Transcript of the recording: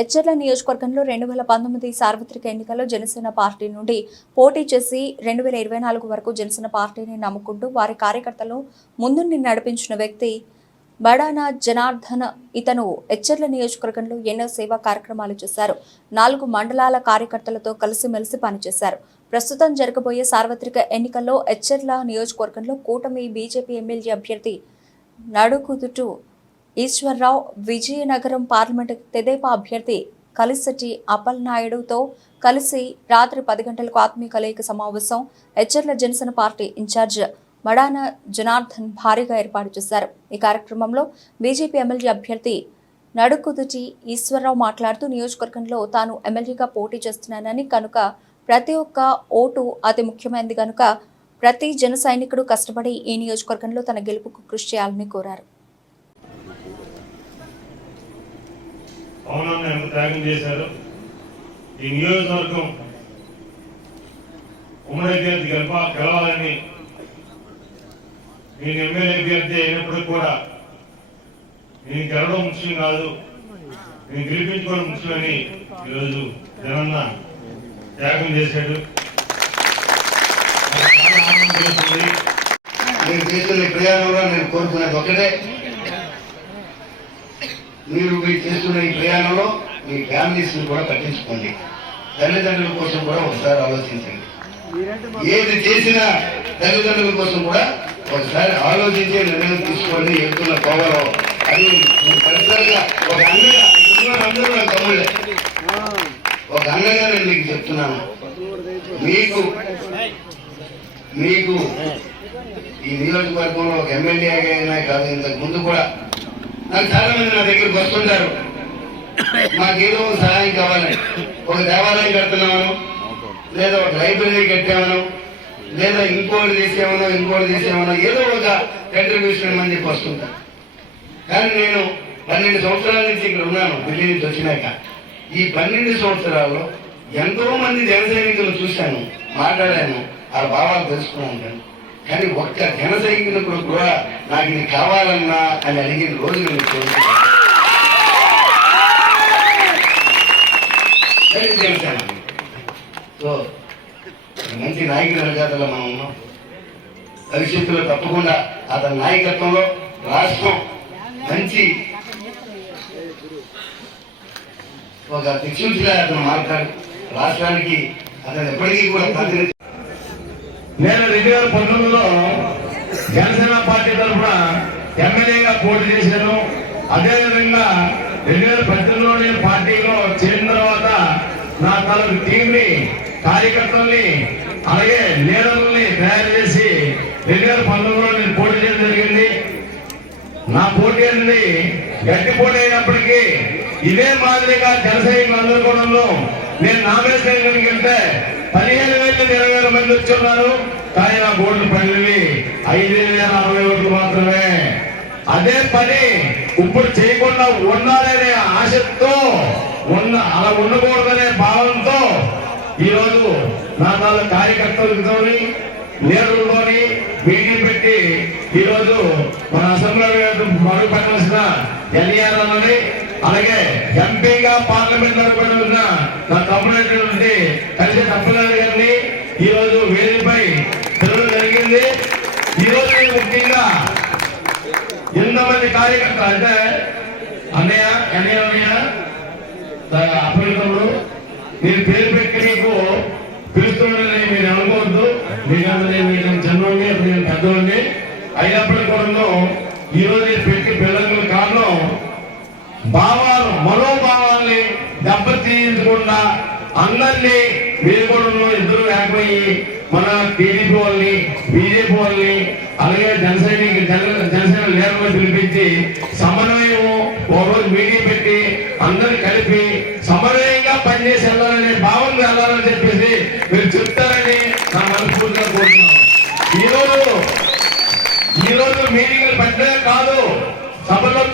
ఎచ్చర్ల నియోజకవర్గంలో 2019 సార్వత్రిక ఎన్నికల్లో జనసేన పార్టీ నుండి పోటీ చేసి 2024 వరకు జనసేన పార్టీని నమ్ముకుంటూ వారి కార్యకర్తలను ముందుండి నడిపించిన వ్యక్తి బడానా జనార్దన్. ఇతను ఎచ్చర్ల నియోజకవర్గంలో ఎన్నో సేవా కార్యక్రమాలు చేశారు. 4 మండలాల కార్యకర్తలతో కలిసిమెలిసి పనిచేశారు. ప్రస్తుతం జరగబోయే సార్వత్రిక ఎన్నికల్లో ఎచ్చర్ల నియోజకవర్గంలో కూటమి బీజేపీ ఎమ్మెల్యే అభ్యర్థి నడుకుదుటు ఈశ్వర్రావు, విజయనగరం పార్లమెంటు తెదేపా అభ్యర్థి కలిసటి అప్పలనాయుడుతో కలిసి రాత్రి 10 గంటలకు ఆత్మీయ కలయిక సమావేశం ఎచ్చర్ల జనసేన పార్టీ ఇన్ఛార్జ్ బడానా జనార్దన్ భారీగా ఏర్పాటు చేశారు. ఈ కార్యక్రమంలో బీజేపీ ఎమ్మెల్యే అభ్యర్థి నడుకుదుటి ఈశ్వర్రావు మాట్లాడుతూ నియోజకవర్గంలో తాను ఎమ్మెల్యేగా పోటీ చేస్తున్నానని, కనుక ప్రతి ఒక్క ఓటు అతి ముఖ్యమైనది కనుక ప్రతి జన సైనికుడు కష్టపడి ఈ నియోజకవర్గంలో తన గెలుపుకు కృషి చేయాలని కోరారు. పవనాన్ని ఎంత త్యాగం చేశారు. ఈ నియోజకవర్గం ఉమ్మడి అభ్యర్థి గెలవాలని నేను ఎమ్మెల్యే అభ్యర్థి అయినప్పటికీ కూడా నేను గెలవడం ముఖ్యం కాదు, నేను గెలిపించుకోవడం ముఖ్యమని ఈరోజు జగన్న త్యాగం చేశాడు. నేను చేస్తున్న ప్రయాణంలో నేను కోరుకునేది ఒకటే, మీరు చేస్తున్న ఈ ప్రయాణంలో మీ ఫ్యామిలీస్ కూడా పట్టించుకోండి. తల్లిదండ్రుల కోసం కూడా ఒకసారి ఆలోచించండి. ఏది చేసినా తల్లిదండ్రుల కోసం కూడా ఒకసారి ఆలోచించే నిర్ణయం తీసుకోండి. వెళ్తున్న కోవలో అది పరిసరంగా ఒక అన్నగా అందరూ నా తమ్ముళ్ళే, ఒక అన్నగా నేను మీకు చెప్తున్నాను. మీకు ఈ నియోజకవర్గంలో ఒక ఎమ్మెల్యేగా అయినా కాదు, ఇంతకు ముందు కూడా నాకు చాలా మంది నా దగ్గరికి వస్తుంటారు, మాకేదో సహాయం కావాలని. ఒక దేవాలయం కడుతున్నామను, లేదా ఒక లైబ్రరీ కట్టామను, లేదా ఇంకోటి తీసేమనో ఏదో ఒక కంట్రిబ్యూషన్ అని చెప్పి వస్తుంటారు. కానీ నేను 12 సంవత్సరాల నుంచి ఇక్కడ ఉన్నాను. ఢిల్లీ నుంచి వచ్చినాక ఈ 12 సంవత్సరాల్లో ఎంతో మంది జన సైనికులు చూశాను, మాట్లాడాను, ఆ భావాలు తెలుసుకున్నాను. కానీ ఒక్క జన సైనికులు కూడా నాకు ఇది కావాలన్నా అని అడిగిన రోజు నేను కోరుతున్నాను. జనసేన సో మంచి నాయకుల రజాతలో మనం ఉన్నాం. భవిష్యత్తులో తప్పకుండా అతని నాయకత్వంలో రాష్ట్రం మంచి ఒక దిక్సూచిగా అతను మాట్లాడు రాష్ట్రానికి అతను ఎప్పటికీ కూడా ప్రాతినిధ్యం. నేను 2019లో జనసేన పార్టీ తరఫున ఎమ్మెల్యేగా పోటీ చేశాను. అదేవిధంగా 2018లోనే పార్టీలో చేరిన తర్వాత నా తలకు టీంని, కార్యకర్తల్ని, అలాగే లీడర్లని తయారు చేసి 2019లో నేను పోటీ చేయడం జరిగింది. నా పోటీ అనేది గట్టి పోటీ అయినప్పటికీ ఇదే మాదిరిగా జనసైనికులు అందుకోవడంలో నేను నామినేషన్ వెళ్తే 15,000 20,000 మంది వచ్చున్నారు. కానీ నా ఓట్లు పడినవి 5,060 ఓట్లు మాత్రమే. అదే పని ఇప్పుడు చేయకుండా ఉండాలనే ఆశతో అలా ఉండకూడదనే భావంతో ఈరోజు నా కార్యకర్తలతోని, లీడర్లతోని మీటింగ్ పెట్టి ఈరోజు మన అసెంబ్లీ మరుగు పెట్టవలసిన ఎన్ఈఆర్ అన్నది, అలాగే ఎంపీగా పార్లమెంట్ జరగబడిన నా తమ్ముడైనటువంటి కలిసి అప్పలనాయుడు గారిని ఈరోజు వేదికపై తిరగడం జరిగింది. ఈరోజు ముఖ్యంగా ఎంతమంది కార్యకర్తలు అంటే అన్నయ్య అప్పటికప్పుడు నేను పేరు పెట్టి మీకు పిలుస్తున్నానని మీరు అనుకోవద్దు. మీరు చిన్నవాడిని, నేను పెద్దవాడిని అయినప్పటికీ కూడా ఈరోజు పెట్టి పిల్లలకు కారణం మనోభావాల్ని దెబ్బతీయకుండా అందరినీ మీరు కూడా ఇద్దరు లేకపోయి మన టీడీపీ వాళ్ళని, బీజేపీ వాళ్ళని, అలాగే జనసేన లీడర్లు పిలిపించి సమన్వయం ఒక రోజు మీటింగ్ పెట్టి అందరిని కలిపి సమన్వయంగా పనిచేసి వెళ్ళాలనే భావన వెళ్ళాలని చెప్పేసి మీరు చెప్తారని